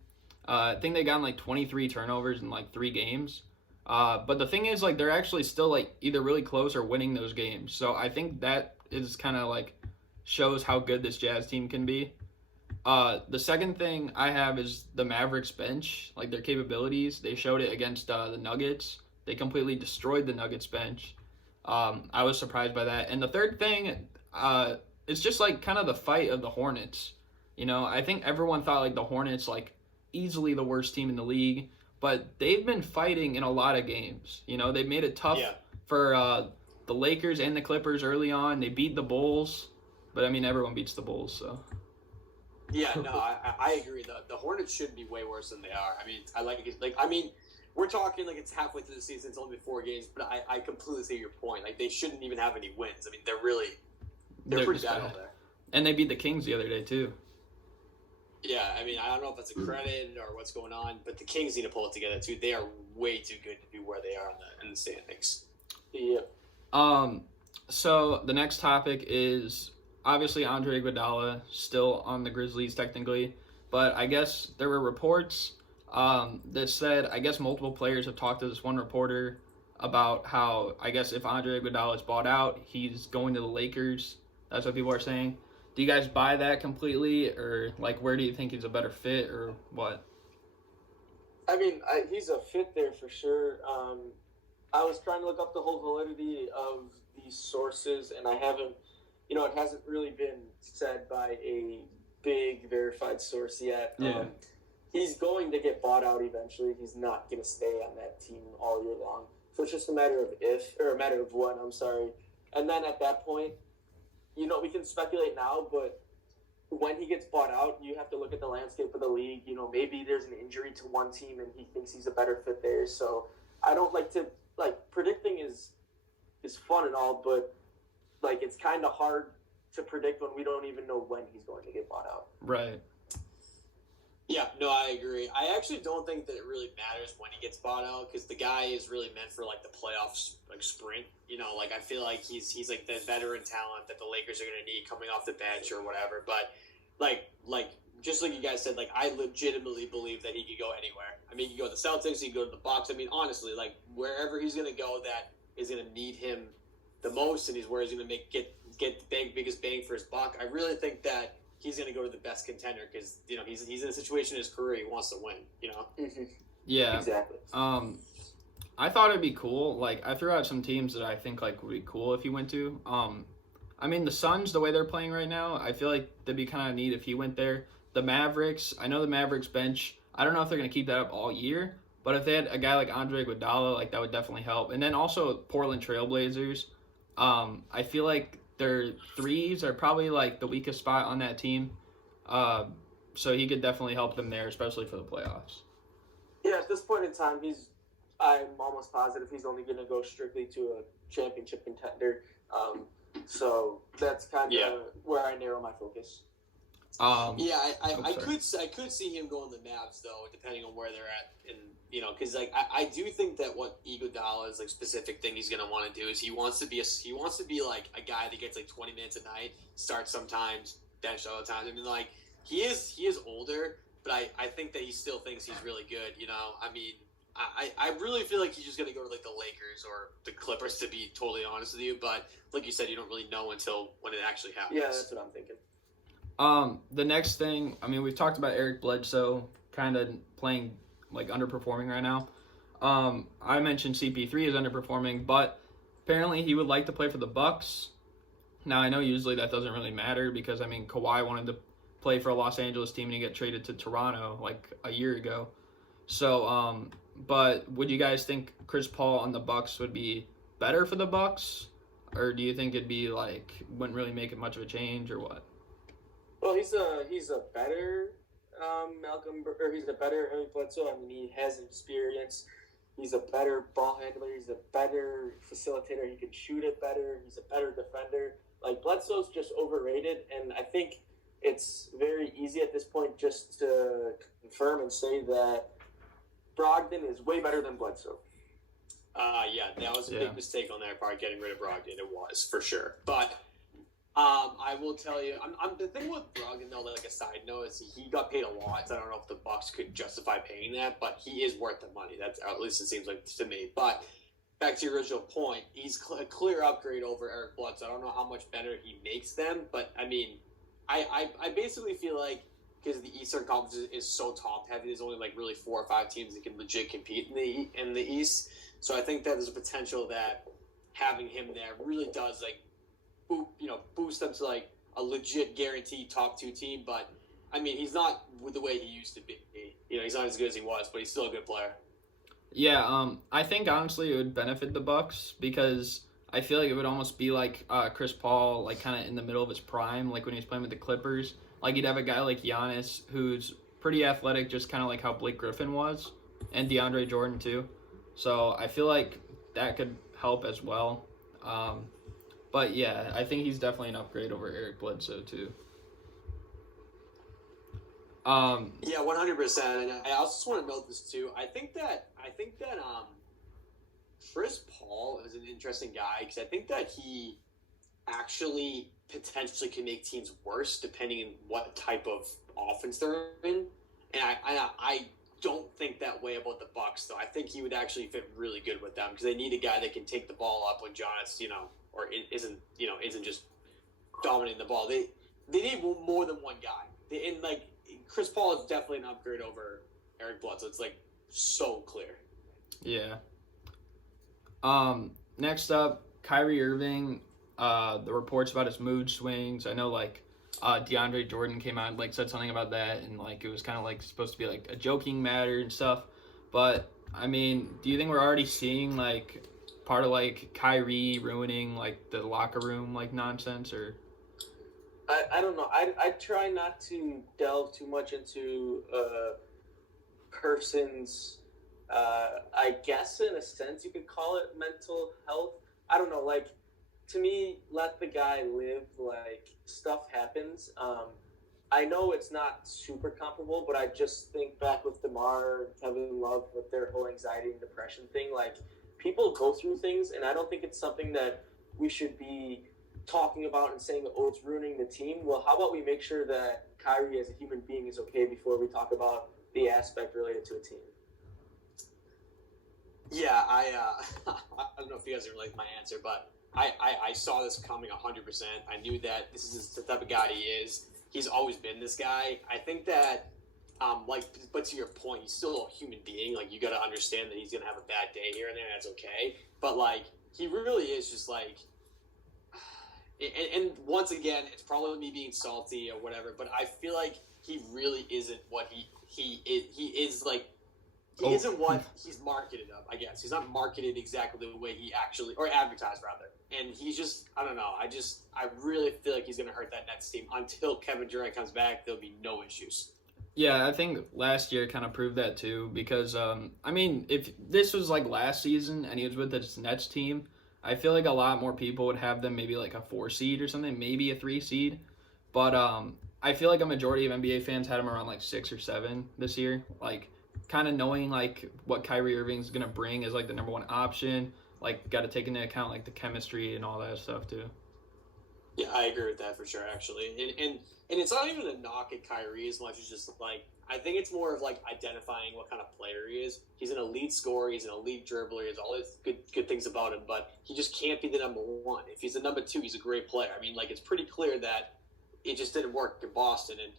I think they got like 23 turnovers in like 3 games. But the thing is like they're actually still like either really close or winning those games. So I think that is kind of like shows how good this Jazz team can be. The second thing I have is the Mavericks bench, like their capabilities. They showed it against the Nuggets. They completely destroyed the Nuggets bench. I was surprised by that. And the third thing, it's just like kind of the fight of the Hornets. You know, I think everyone thought like the Hornets like easily the worst team in the league, but they've been fighting in a lot of games. You know, they made it tough for the Lakers and the Clippers early on. They beat the Bulls, but I mean everyone beats the Bulls, so. Yeah, no, I agree. The Hornets should be way worse than they are. I mean, I like it. Like, I mean, we're talking like it's halfway through the season. It's only 4 games, but I completely see your point. Like, they shouldn't even have any wins. I mean, they're pretty bad out there. And they beat the Kings the other day too. Yeah, I mean, I don't know if that's a credit or what's going on, but the Kings need to pull it together too. They are way too good to be where they are in the standings. Yeah. So the next topic is obviously Andre Iguodala still on the Grizzlies technically, but I guess there were reports that said I guess multiple players have talked to this one reporter about how I guess if Andre Iguodala is bought out, he's going to the Lakers. That's what people are saying. Do you guys buy that completely, or like where do you think he's a better fit, or what? I mean, he's a fit there for sure. I was trying to look up the whole validity of these sources, and I haven't. You know, it hasn't really been said by a big verified source yet. Yeah. He's going to get bought out eventually. He's not going to stay on that team all year long. So it's just a matter of a matter of when. I'm sorry. And then at that point, you know, we can speculate now, but when he gets bought out, you have to look at the landscape of the league. You know, maybe there's an injury to one team and he thinks he's a better fit there. So I don't like to predicting is fun and all, but like it's kind of hard to predict when we don't even know when he's going to get bought out. Right. Yeah, no, I agree. I actually don't think that it really matters when he gets bought out because the guy is really meant for like the playoffs, like sprint. You know, like I feel like he's like the veteran talent that the Lakers are going to need coming off the bench or whatever. But like just like you guys said, like I legitimately believe that he could go anywhere. I mean, he could go to the Celtics, he could go to the Bucks. I mean, honestly, like wherever he's going to go, that is going to need him the most, and he's where he's going to get the biggest bang for his buck. I really think that he's going to go to the best contender because you know he's in a situation in his career he wants to win. You know. Mm-hmm. Yeah. Exactly. I thought it'd be cool. Like I threw out some teams that I think like would be cool if he went to. I mean the Suns, the way they're playing right now, I feel like that'd be kind of neat if he went there. The Mavericks, I know the Mavericks bench. I don't know if they're going to keep that up all year, but if they had a guy like Andre Iguodala, like that would definitely help. And then also Portland Trailblazers. I feel like their threes are probably like the weakest spot on that team. So he could definitely help them there, especially for the playoffs. Yeah, at this point in time, I'm almost positive he's only going to go strictly to a championship contender. So that's kind of where I narrow my focus. Yeah, I sorry. could see him going the Mavs though, depending on where they're at, and because like I do think that what Iguodala's like specific thing he's gonna want to do is he wants to be like a guy that gets like 20 minutes a night, starts sometimes, bench other times. I mean, like he is older, but I think that he still thinks he's really good. I mean, I really feel like he's just gonna go to like the Lakers or the Clippers, to be totally honest with you. But like you said, you don't really know until when it actually happens. Yeah, that's what I'm thinking. The next thing, I mean, we've talked about Eric Bledsoe kind of playing like underperforming right now. I mentioned CP3 is underperforming, but apparently he would like to play for the Bucks. Now I know usually that doesn't really matter because I mean Kawhi wanted to play for a Los Angeles team and he got traded to Toronto like a year ago. So, but would you guys think Chris Paul on the Bucks would be better for the Bucks, or do you think it'd be like wouldn't really make it much of a change or what? Well, he's a better he's a better Eric Bledsoe. I mean, he has experience. He's a better ball handler. He's a better facilitator. He can shoot it better. He's a better defender. Like, Bledsoe's just overrated, and I think it's very easy at this point just to confirm and say that Brogdon is way better than Bledsoe. Yeah, that was a big mistake on their part, getting rid of Brogdon. It was, for sure. But I will tell you, I'm the thing with Brogdon, though, like a side note, is he got paid a lot. So I don't know if the Bucks could justify paying that, but he is worth the money. That's at least it seems like to me. But back to your original point, he's a clear upgrade over Eric Bledsoe. I don't know how much better he makes them, but I mean, I basically feel like because the Eastern Conference is so top heavy, there's only like really 4 or 5 teams that can legit compete in the East. So I think that there's a potential that having him there really does like boost them to like a legit guaranteed top 2 team. But I mean, he's not the way he used to be. He's not as good as he was, but he's still a good player. Yeah, I think honestly it would benefit the Bucks because I feel like it would almost be like Chris Paul, like kind of in the middle of his prime, like when he was playing with the Clippers. Like you'd have a guy like Giannis who's pretty athletic, just kind of like how Blake Griffin was, and DeAndre Jordan too. So I feel like that could help as well. But yeah, I think he's definitely an upgrade over Eric Bledsoe too. Yeah, 100%. And I also just want to note this too. I think that Chris Paul is an interesting guy because I think that he actually potentially can make teams worse depending on what type of offense they're in. And I don't think that way about the Bucks though. I think he would actually fit really good with them because they need a guy that can take the ball up when Giannis, or isn't just dominating the ball. They need more than one guy. And like Chris Paul is definitely an upgrade over Eric Bledsoe. It's like so clear. Yeah. Next up, Kyrie Irving. The reports about his mood swings. I know like DeAndre Jordan came out and like said something about that, and like it was kind of like supposed to be like a joking matter and stuff. But I mean, do you think we're already seeing like part of like Kyrie ruining like the locker room like nonsense or? I don't know. I try not to delve too much into a person's, I guess in a sense you could call it mental health. I don't know. Like, to me, let the guy live. Like, stuff happens. I know it's not super comparable, but I just think back with DeMar and Kevin Love with their whole anxiety and depression thing. Like, people go through things, and I don't think it's something that we should be talking about and saying, oh, it's ruining the team. Well, how about we make sure that Kyrie as a human being is okay before we talk about the aspect related to a team? Yeah, I don't know if you guys are like my answer, but I saw this coming 100%. I knew that this is the type of guy he is. He's always been this guy. I think that, but to your point, he's still a human being. Like, you got to understand that he's going to have a bad day here and there, and that's okay. But, like, he really is just, like, and once again, it's probably me being salty or whatever, but I feel like he really isn't what he is like. He isn't what he's marketed of, I guess. He's not marketed exactly the way he actually, or advertised rather. And he's just, I don't know. I really feel like he's going to hurt that Nets team. Until Kevin Durant comes back, there'll be no issues. Yeah, I think last year kind of proved that too because, I mean, if this was like last season and he was with this Nets team, I feel like a lot more people would have them maybe like a 4 seed or something, maybe a 3 seed. But I feel like a majority of NBA fans had him around like 6 or 7 this year. Like, kind of knowing like what Kyrie Irving's gonna bring as like the number 1 option. Like, got to take into account like the chemistry and all that stuff too. Yeah, I agree with that for sure, actually. And it's not even a knock at Kyrie as much as just like, I think it's more of like identifying what kind of player he is. He's an elite scorer, he's an elite dribbler, he has all these good things about him, but he just can't be the number 1. If he's the number 2, he's a great player. I mean, like, it's pretty clear that it just didn't work in Boston. And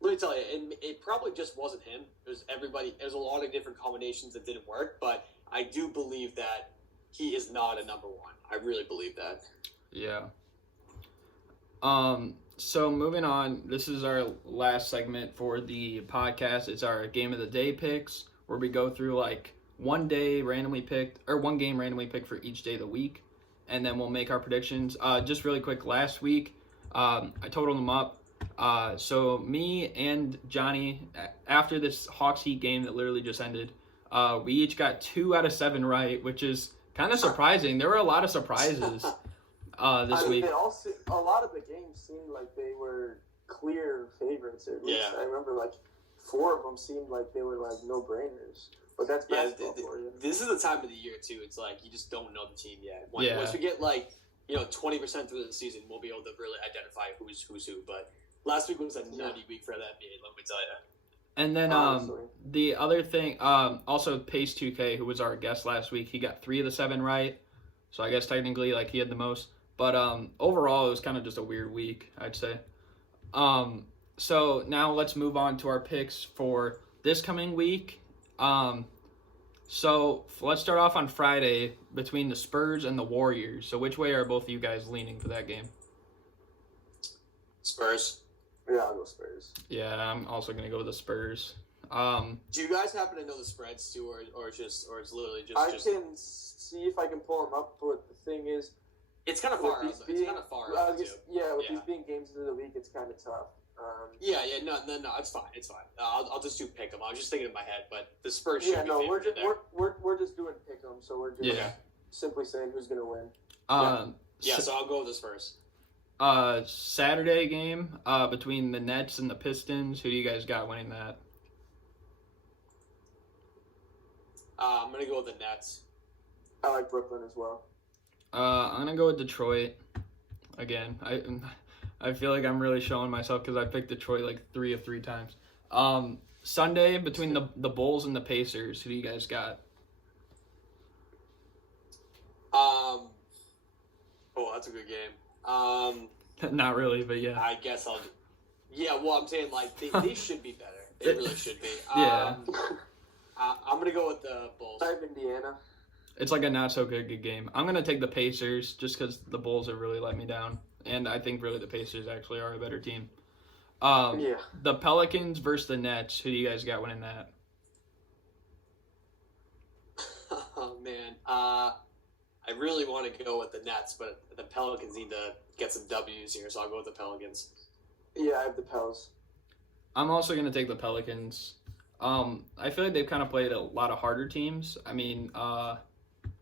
let me tell you, it probably just wasn't him. It was everybody. There's a lot of different combinations that didn't work, but I do believe that he is not a number 1. I really believe that. Yeah. So moving on, this is our last segment for the podcast. It's our game of the day picks, where we go through like one game randomly picked for each day of the week, and then we'll make our predictions. Just really quick, last week, I totaled them up. So me and Johnny, after this Hawks Heat game that literally just ended, we each got 2 out of 7 right, which is kind of surprising. There were a lot of surprises this week. A lot of the games seemed like they were clear favorites. At least. Yeah. I remember like 4 of them seemed like they were like no-brainers. But that's basketball for you. This is the time of the year too. It's like you just don't know the team yet. Once we get like 20% through the season, we'll be able to really identify who's who. But last week was a nutty week for that NBA. Let me tell you. And then the other thing, also Pace 2K, who was our guest last week, he got 3 of the 7 right. So I guess technically like he had the most. But overall, it was kind of just a weird week, I'd say. So now let's move on to our picks for this coming week. So let's start off on Friday between the Spurs and the Warriors. So which way are both of you guys leaning for that game? Spurs. Yeah, I'll go Spurs. Yeah, I'm also going to go with the Spurs. Do you guys happen to know the spreads too, or it's literally just? I can see if I can pull them up, but the thing is, it's kind of far out. It's kind of far out too. These being games into the week, it's kind of tough. No, it's fine. I'll just do pick 'em. I was just thinking in my head, but the Spurs. We're just doing pick 'em, so we're just simply saying who's gonna win. So I'll go with the Spurs. Saturday game between the Nets and the Pistons. Who do you guys got winning that? I'm gonna go with the Nets. I like Brooklyn as well. I'm gonna go with Detroit again. I feel like I'm really showing myself because I picked Detroit like 3 of 3 times. Sunday between the Bulls and the Pacers. Who do you guys got? That's a good game. Not really, but yeah. I guess I'll. Yeah, well, I'm saying like they should be better. They really should be. Yeah. I'm gonna go with the Bulls. I have Indiana. It's like a not so good game. I'm gonna take the Pacers just because the Bulls have really let me down, and I think really the Pacers actually are a better team. The Pelicans versus the Nets. Who do you guys got winning that? Oh man, I really want to go with the Nets, but the Pelicans need to get some W's here, so I'll go with the Pelicans. Yeah, I have the Pels. I'm also gonna take the Pelicans. I feel like they've kind of played a lot of harder teams. I mean,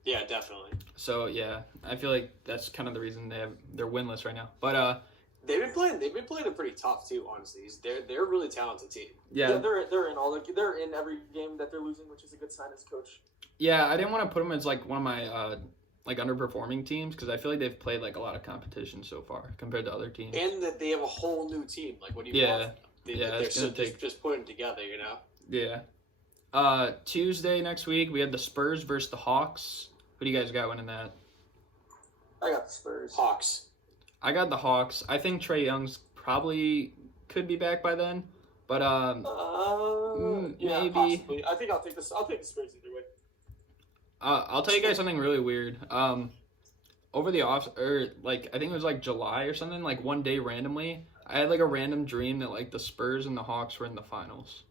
yeah, definitely. So yeah, I feel like that's kind of the reason they're winless right now. But they've been playing them pretty tough too. Honestly, they're a really talented team. Yeah, they're in every game that they're losing, which is a good sign as coach. Yeah, I didn't want to put them as like one of my like underperforming teams because I feel like they've played like a lot of competition so far compared to other teams. And that they have a whole new team. Like, what do you want? They're just putting together, you know. Yeah. Tuesday next week we have the Spurs versus the Hawks. Who do you guys got winning that? I got the Spurs. Hawks. I got the Hawks. I think Trae Young's probably could be back by then, but maybe. Possibly. I think I'll take the Spurs either way. I'll tell you guys something really weird. Over the I think it was like July or something. Like one day randomly, I had like a random dream that like the Spurs and the Hawks were in the finals.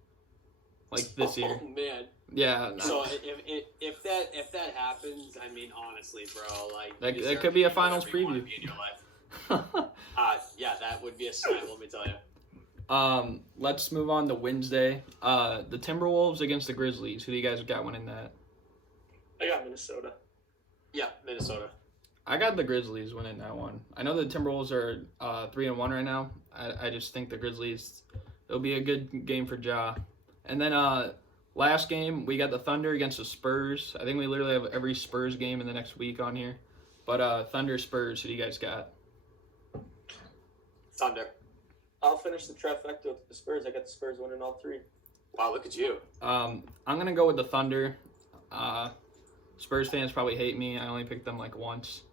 Like this year. Oh man. Yeah. So if that happens, I mean honestly, bro, like that could be a finals preview. In your life. Yeah, that would be a sign. Let me tell you. Let's move on to Wednesday. The Timberwolves against the Grizzlies. Who do you guys got winning that? I got Minnesota. Yeah, Minnesota. I got the Grizzlies winning that one. I know the Timberwolves are 3-1 right now. I just think the Grizzlies, it'll be a good game for Ja. And then last game, we got the Thunder against the Spurs. I think we literally have every Spurs game in the next week on here. But Thunder Spurs, who do you guys got? Thunder. I'll finish the trifecta with the Spurs. I got the Spurs winning all three. Wow, look at you. I'm going to go with the Thunder. Spurs fans probably hate me. I only picked them like once.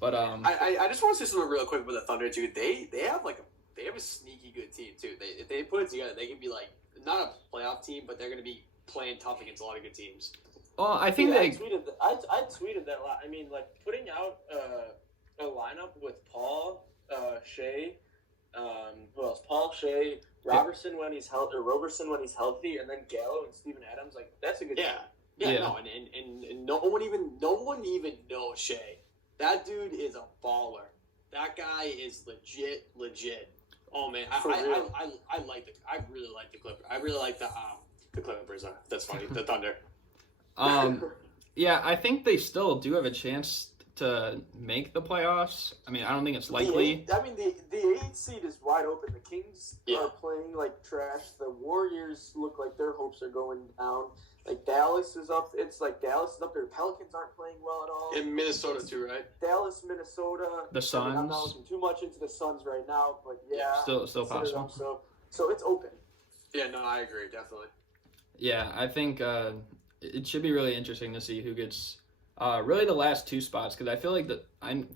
But I just want to say something real quick about the Thunder too. They have a sneaky good team too. If they put it together, they can be like not a playoff team, but they're going to be playing tough against a lot of good teams. well, I think I tweeted that a lot. I mean, like putting out a lineup with Paul, Shea, who else? Paul, Shea, Robertson when he's healthy, and then Gallo and Steven Adams. Like that's a good team. Yeah. No, and no one even knows Shea. That dude is a baller. That guy is legit. Oh man, I really like the Clippers. I really like the Clippers. That's funny. The Thunder. Yeah, I think they still do have a chance to make the playoffs. I mean, I don't think it's likely. The 8th seed is wide open. The Kings are playing like trash. The Warriors look like their hopes are going down. Like Dallas is up. It's like Dallas is up there. The Pelicans aren't playing well at all. In Minnesota too, right? Dallas, Minnesota. The Suns. I mean, I'm not looking too much into the Suns right now, but still possible. So it's open. Yeah, no, I agree, definitely. Yeah, I think it should be really interesting to see who gets really the last two spots, because I feel like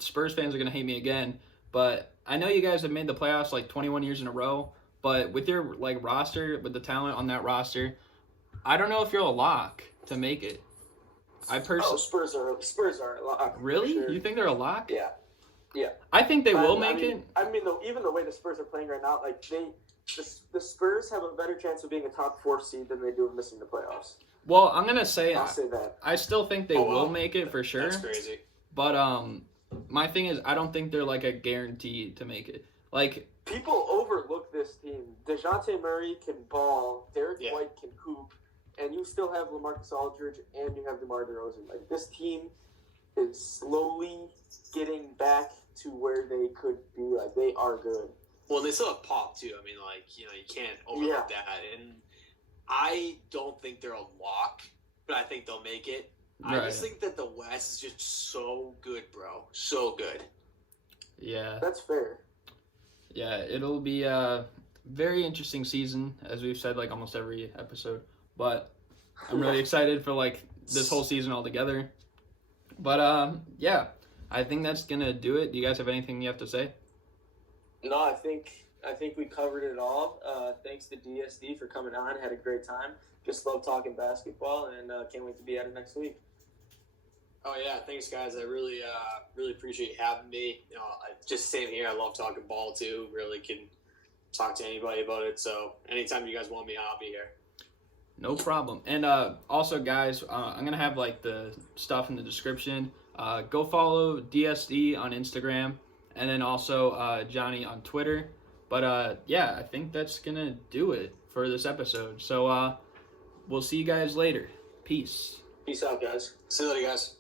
Spurs fans are going to hate me again, but I know you guys have made the playoffs like 21 years in a row, but with your like roster, with the talent on that roster, I don't know if you're a lock to make it. Spurs are a lock. Really? Sure. You think they're a lock? Yeah. I think they will make it. I mean, even the way the Spurs are playing right now, like the Spurs have a better chance of being a top 4 seed than they do of missing the playoffs. Well, I'm gonna say I'll say that. I still think they will make it for sure. That's crazy. But my thing is, I don't think they're like a guarantee to make it. Like people overlook this team. DeJounte Murray can ball. Derrick White can hoop. And you still have LaMarcus Aldridge, and you have DeMar DeRozan. Like this team is slowly getting back to where they could be. Like they are good. Well, they still have Pop too. I mean, like you can't overlook that. And I don't think they're a lock, but I think they'll make it. Right. I just think that the West is just so good, bro. So good. Yeah, that's fair. Yeah, it'll be a very interesting season, as we've said like almost every episode. But I'm really excited for like this whole season altogether. But yeah, I think that's gonna do it. Do you guys have anything you have to say? No, I think we covered it all. Thanks to DSD for coming on. Had a great time. Just love talking basketball, and can't wait to be at it next week. Oh yeah, thanks guys. I really appreciate you having me. You know, just same here. I love talking ball too. Really can talk to anybody about it. So anytime you guys want me, I'll be here. No problem. And also, guys, I'm going to have, like, the stuff in the description. Go follow DSD on Instagram, and then also Johnny on Twitter. But, yeah, I think that's going to do it for this episode. So we'll see you guys later. Peace. Peace out, guys. See you later, guys.